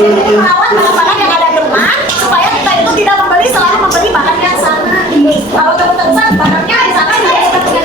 Lawan barang-barang yang ada demand supaya kita itu tidak membeli selalu membeli barang yang sama. Kalau teman-teman barangnya misalkan dia sudah punya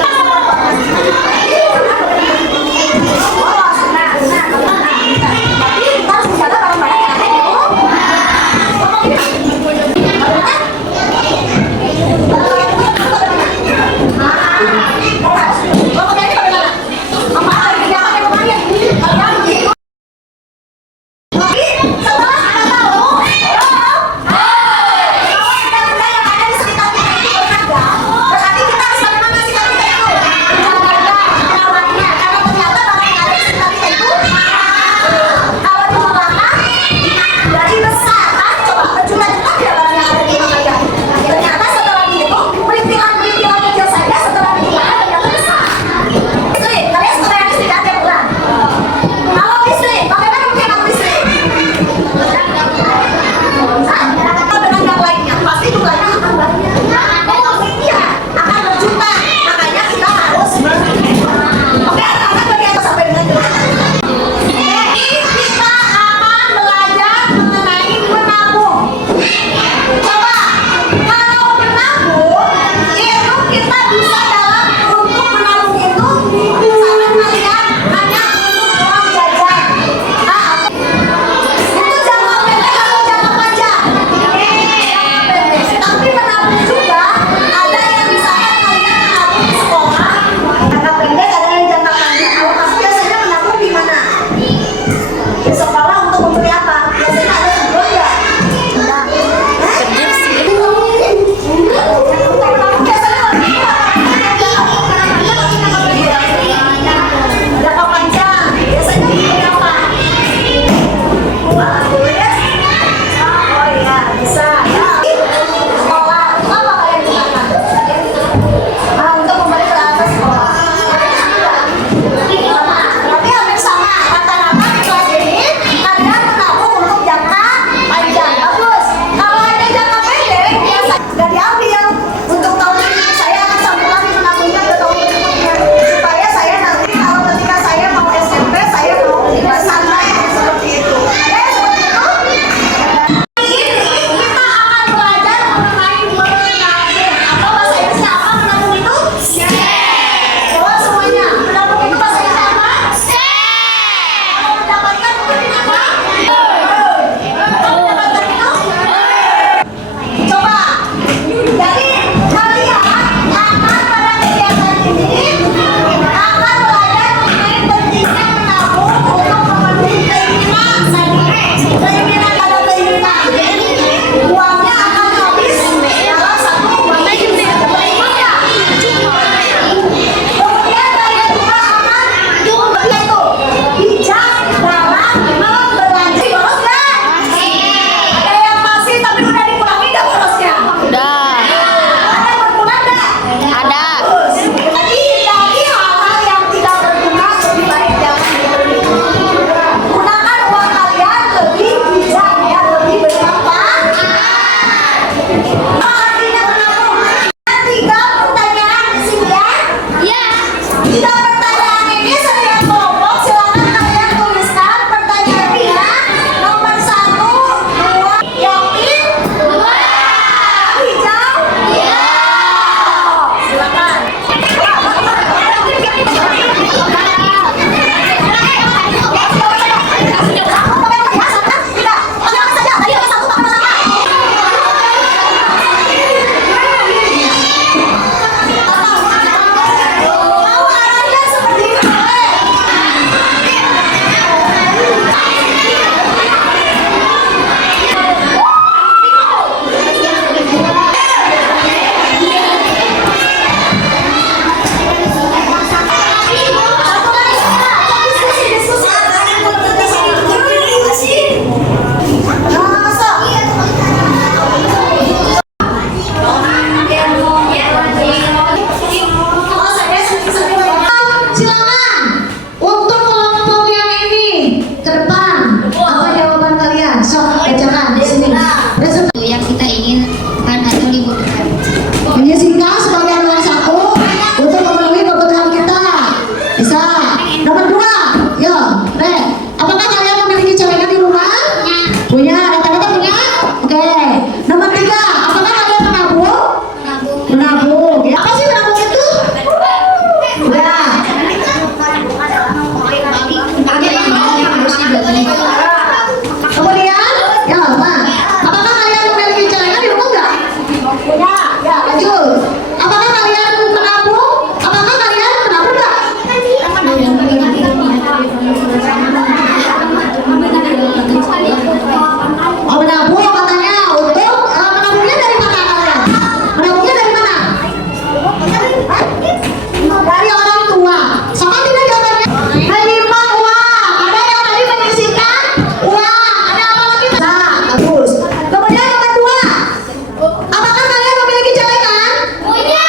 Menyimpan uang. Ada yang tadi menyisihkan uang. Ada apa lagi? Nah, bagus. Kemudian nomor 2. Apakah kalian memiliki celengan? Punya.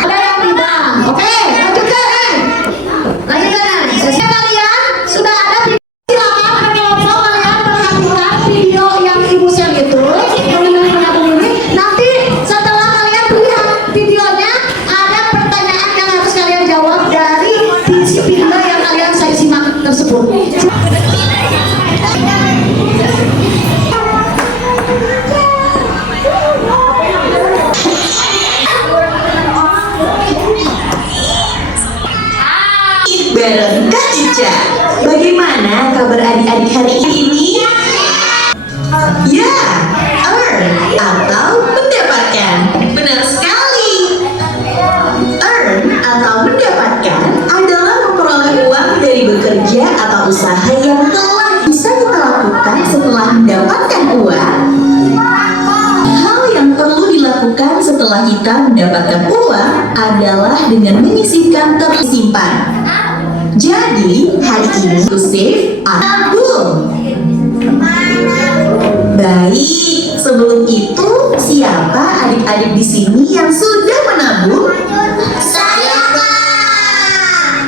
Ada yang tidak. Oke, lanjutkan. Lanjutkan. Sesiap kalian sudah ada video. Silakan kalau kalian perhatikan video yang ibu share itu. Nanti setelah kalian lihat videonya, ada pertanyaan yang harus kalian jawab dari video yang kalian saya simak tersebut. Bareng Kak Ica. Bagaimana kabar adik-adik hari ini? Ya, earn atau mendapatkan. Benar sekali. Earn atau mendapatkan adalah memperoleh uang dari bekerja atau usaha yang telah bisa kita lakukan setelah mendapatkan uang. Hal yang perlu dilakukan setelah kita mendapatkan uang adalah dengan menyisihkan tersimpan. Jadi, hari ini save nabung. Baik, sebelum itu siapa adik-adik di sini yang sudah menabung? Saya, Pak.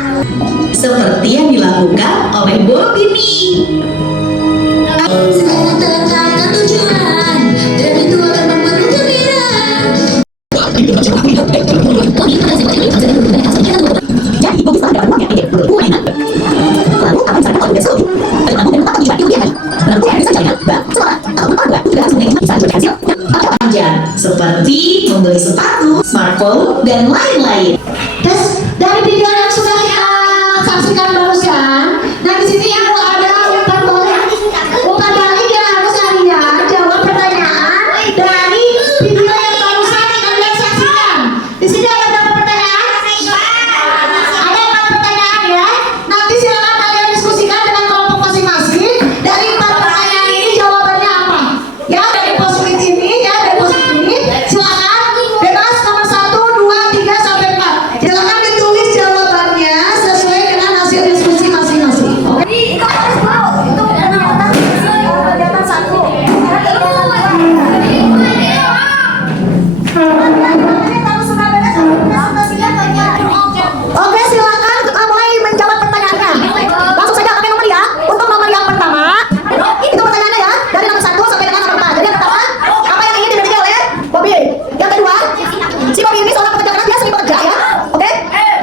Seperti yang dilakukan oleh Bobi nih. Saya tekan tujuan dan itu akan membuatku gembira. Jadi, Bobi setelah dapat uangnya, lalu apa misalnya kalau besok namun dapat akibat kerugian lalu bisa jalan semua tahun kedua sudah langsung bisa menjadi hasil panjang seperti membeli sepatu, smartphone, dan lain-lain. Tes dari video yang sudah kita saksikan barusan, nah di sini ibu ada umpan balik yang harus kalian jawab pertanyaan dari video yang barusan kalian saksikan. Di sini ada berapa pertanyaan? Ada 4 pertanyaan ya. Nanti silakan kalian diskusikan dengan kelompok masing-masing. Dari 4 pertanyaan ini jawabannya apa? Ya dari positif ini, ya dari positif ini. Silakan bebas nomor 1, 2, 3 sampai 4. Silakan ditulis jawabannya sesuai dengan hasil diskusi masing-masing. Oke? Itu harus dulu. Itu kegiatan kegiatan 1. Oke, silakan mulai menjawab pertanyaannya. Langsung saja pakai nomor ya. Untuk nomor yang pertama, itu pertanyaannya ya, dari nomor 1 sampai dengan nomor 4. Jadi yang pertama, apa yang ingin dimiliki oleh Bobi? Yang kedua, si Bobi ini seorang pekerja keras, dia sering bekerja ya. Oke?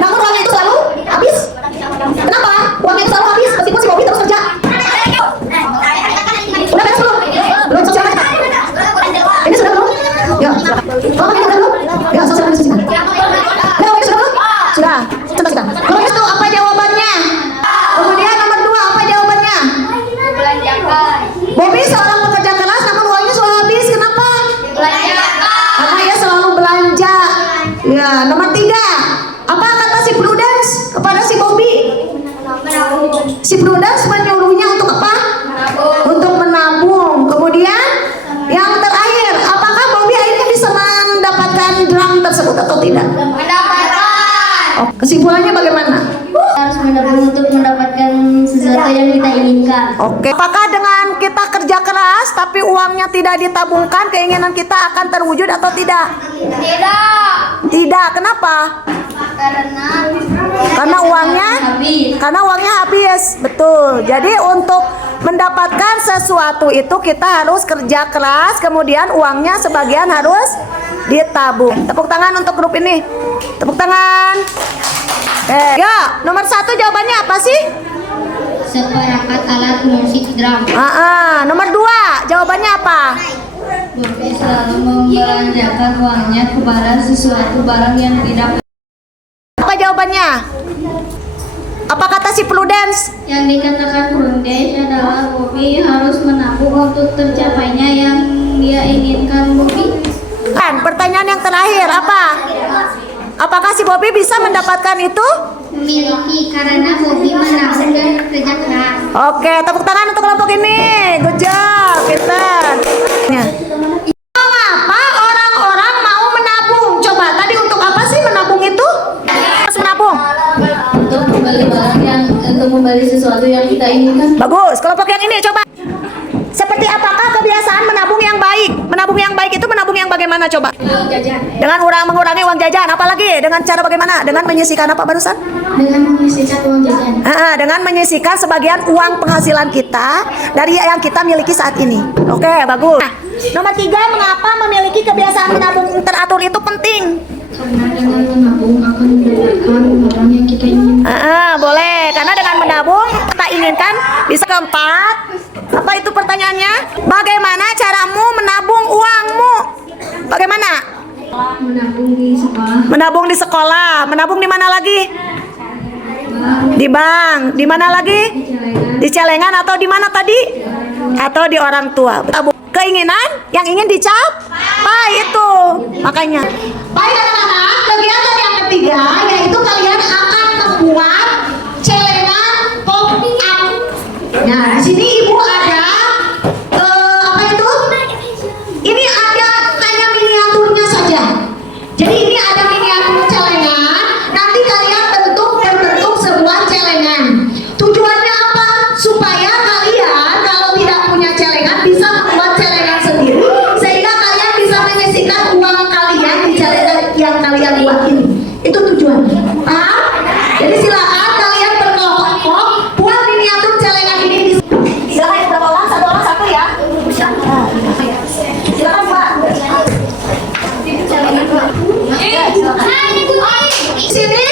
Namun uangnya itu selalu habis. Kenapa? Uangnya itu selalu habis meskipun si Bobi terus kerja. Udah beres belum? Belum sosial aja. Ini sudah belum? Ya. Kalau ini sudah belum? Ya, sosial diskusikan. Ya, ini sudah belum? Sudah. Coba kita. Kalau itu apa jawabannya? Kemudian nomor 2 apa jawabannya? Belanjakan. Bobi seorang pekerja keras namun uangnya selalu habis. Kenapa? Belanjakan. Karena ia selalu belanja. Ya, nomor 3. Apa kata si Prudence kepada si Bobi? Si Prudence menyuruhnya untuk apa? Untuk menabung. Kemudian yang terakhir, apakah Bobi akhirnya bisa mendapatkan drum tersebut atau tidak? Mendapatkan. Oh, kesimpulannya bagaimana? Harus menabung untuk mendapatkan sesuatu yang kita inginkan. Oke. Apakah dengan kita kerja keras tapi uangnya tidak ditabungkan, keinginan kita akan terwujud atau tidak? Tidak. Tidak. Kenapa? Karena uangnya habis. Betul. Jadi untuk mendapatkan sesuatu itu kita harus kerja keras, kemudian uangnya sebagian harus ditabung. Tepuk tangan untuk grup ini. Tepuk tangan. Ya, nomor 1 jawabannya apa sih? Seperangkat alat musik drum. Nomor 2 jawabannya apa? Bobi selalu membelanjakan uangnya kepada sesuatu barang yang tidak. Apa jawabannya? Apa kata si Prudence? Yang dikatakan Prudence adalah Bobi harus menabung untuk tercapainya yang dia inginkan. Bobi. Kan, pertanyaan yang terakhir apa? Apakah si Bobi bisa mendapatkan itu? Memiliki karena Bobi menabung dan bekerja keras. Oke, tepuk tangan untuk kelompok ini. Good job, pintar. Mengapa orang-orang mau menabung? Coba, tadi untuk apa sih menabung itu? Harus menabung. Untuk membeli barang barang yang untuk membeli sesuatu yang kita inginkan. Bagus. Kelompok yang ini coba. Seperti apakah kebiasaan menabung yang baik? Menabung yang baik itu menabung yang bagaimana coba? Jajan. Dengan mengurangi uang jajan. Apalagi dengan cara bagaimana? Dengan menyisihkan apa barusan? Dengan menyisihkan uang jajan. Dengan menyisihkan sebagian uang penghasilan kita dari yang kita miliki saat ini. Oke, bagus. Nah, nomor 3, mengapa memiliki kebiasaan menabung teratur itu penting? Karena dengan menabung akan mendapatkan barang yang kita inginkan. Boleh. Karena dengan menabung kita inginkan bisa. Keempat, apa itu pertanyaannya? Bagaimana caramu menabung uangmu? Bagaimana? Menabung di sekolah. Menabung di sekolah. Menabung di mana lagi? Di bank. Di mana lagi? Di celengan atau di mana tadi? Atau di orang tua. Keinginan yang ingin dicapai itu. Makanya. Baik anak-anak, kegiatan yang ketiga yaitu kalian akan membuat celengan pop up. Nah, di sini ibu ada apa itu? Ini ada hanya miniaturnya saja. Jadi ini ada miniatur celengan. Nanti kalian berbentuk sebuah celengan. Tujuannya apa? Supaya kalian kalau tidak punya celengan bisa membuat celengan sendiri, sehingga kalian bisa menyisihkan uang kalian di celengan yang kalian buat ini. Itu tujuannya. Paham? Jadi silakan kalian berkelompok buat miniatur celengan ini. Silakan berapa orang? Satu orang satu ya. Silakan buat. Di sini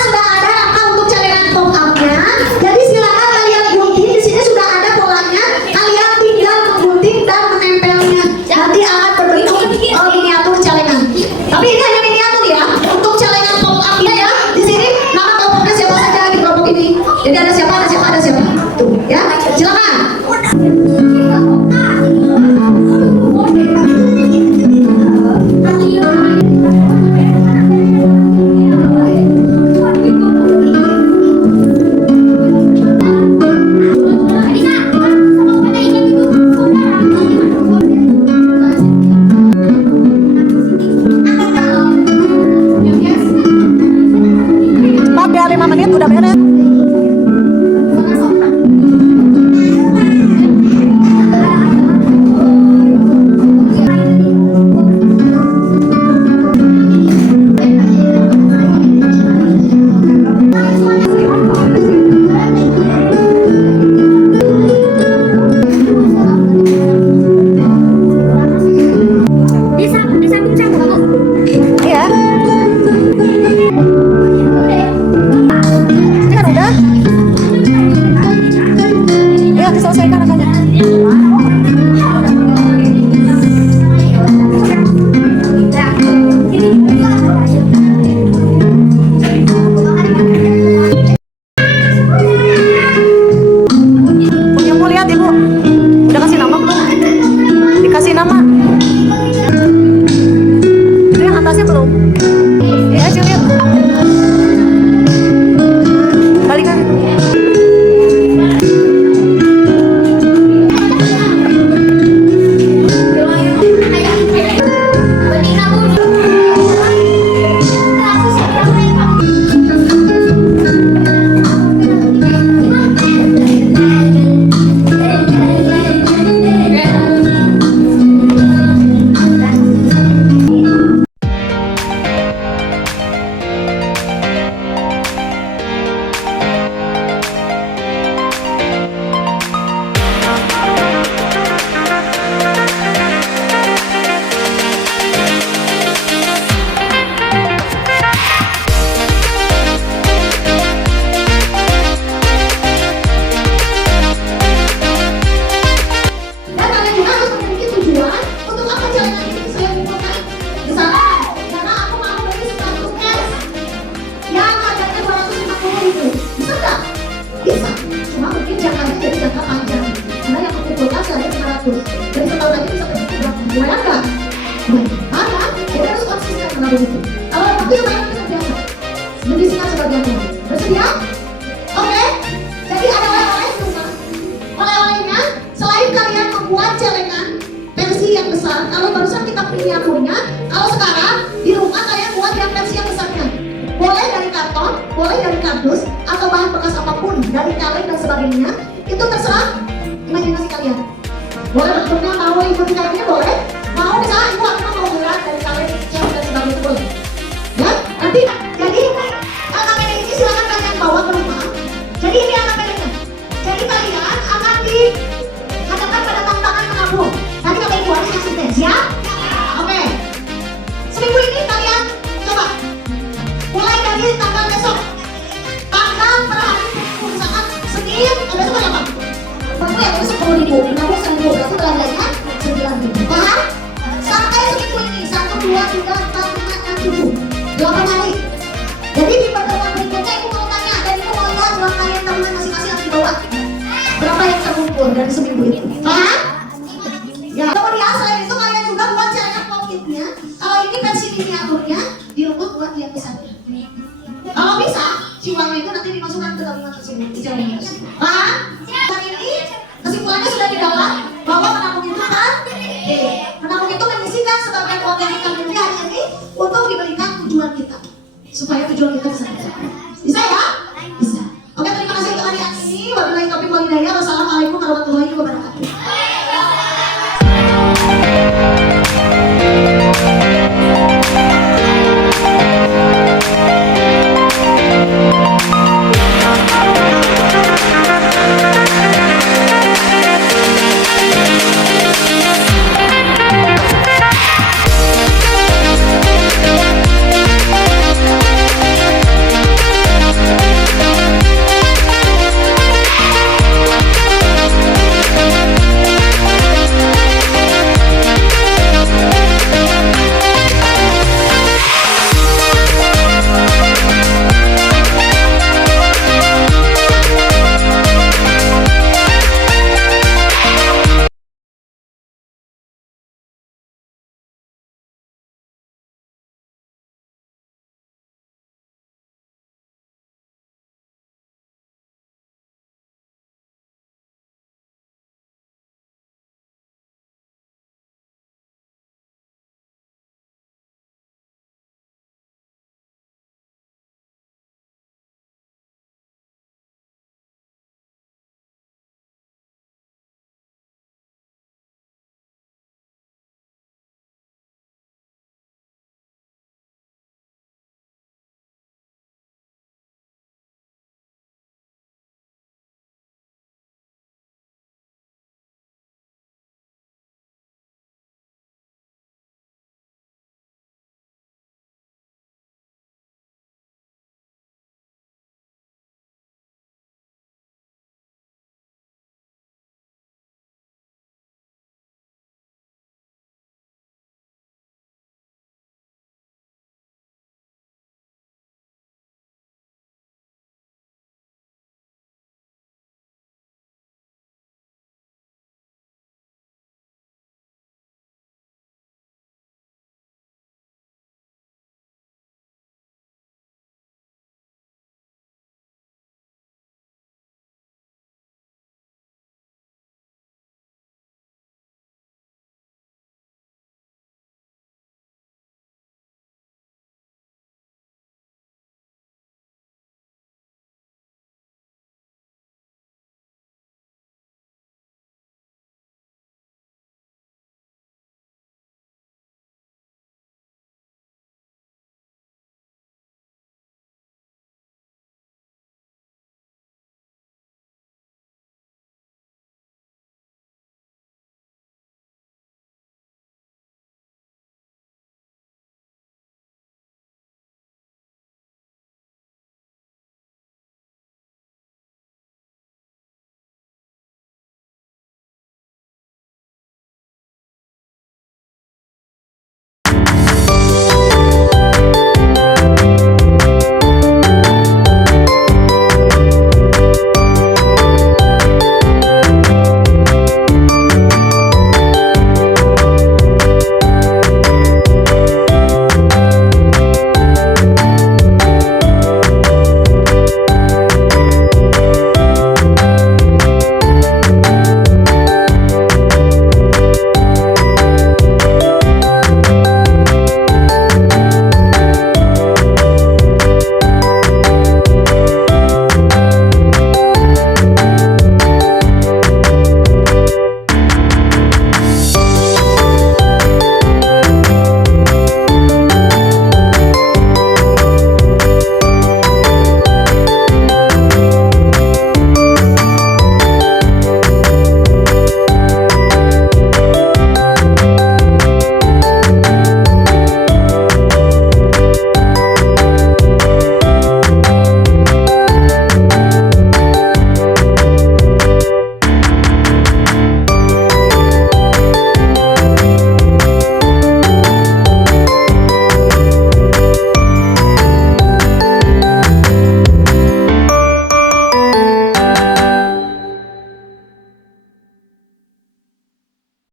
sudah ada rangka untuk celengan pop up-nya. Jadi silakan kalian gunting. Di sini sudah ada polanya. Kalian tinggal menggunting dan menempelnya. Nanti akan berbentuk miniatur celengan. Tapi ini hanya miniatur ya. Untuk celengan pop up-nya ya. Di sini nama kelompoknya siapa saja di kelompok ini. Jadi ada siapa, ada siapa, ada siapa. Tuh ya. Silakan. Cepat ya, 5 menit udah beres. Iya. Ini kan udah. Ya, diselesaikan aja. Punya mau lihat ibu? Udah kasih nama belum? Dikasih nama. Itu yang atasnya belum? Ya, lihat. Balikan. begitu. Kalau waktu yang banyak kita biasa menyisikan sebagian uang. Bersedia? Oke. Jadi ada oleh-oleh semua. Oleh-olehnya selain kalian membuat celengan versi yang besar, kalau barusan kita miniaturnya, kalau sekarang di rumah kalian buat yang versi yang besarnya. Boleh dari karton, boleh dari kardus, atau bahan bekas apapun dari kaleng dan sebagainya, itu terserah imajinasi kalian. Boleh bentuknya mau ikuti kayak gini boleh. Mau misalnya ibu aku mau gerak dari kaleng yang dan sebagainya itu boleh. Ya, nanti jadi anak pendek ini silakan kalian bawa ke rumah. Jadi ini anak pendeknya. Jadi kalian akan dihadapkan pada tantangan menabung. Nanti kakak ibu ada kasih tes ya. Oke. Seminggu ini kalian coba mulai dari tanggal besok. Tanggal per hari saat Senin, besok hari apa? Pokoknya besok 10.000, menabung 1.000, berarti belanjanya 9.000. Paham? Sampai seminggu ini 1, 2, 3, 4, 5, 6, 7, 8 hari. Jadi di pertemuan berikutnya ibu mau tanya dan ibu mau lihat uang kalian tabungan masing-masing yang dibawa. Berapa yang terkumpul dari seminggu itu? Paham? Ya, kemudian selain itu kalian juga buat caranya pocketnya. Kalau ini versi miniaturnya, direnggut buat yang besarnya. Kalau bisa, si uangnya itu nanti dimasukkan ke tabungan tersebut, di tabungan tersebut. Paham? Hari ini kesimpulannya sudah didapat bahwa menabung itu kan, menabung itu menyisihkan sebagian uang yang kita miliki hari ini untuk diberikan tujuan kita, supaya tujuan kita bisa tercapai. Bisa ya? Bisa. Oke, terima kasih untuk hari ini. Wabillahi taufiq wal hidayah. Wassalamualaikum warahmatullahi wabarakatuh.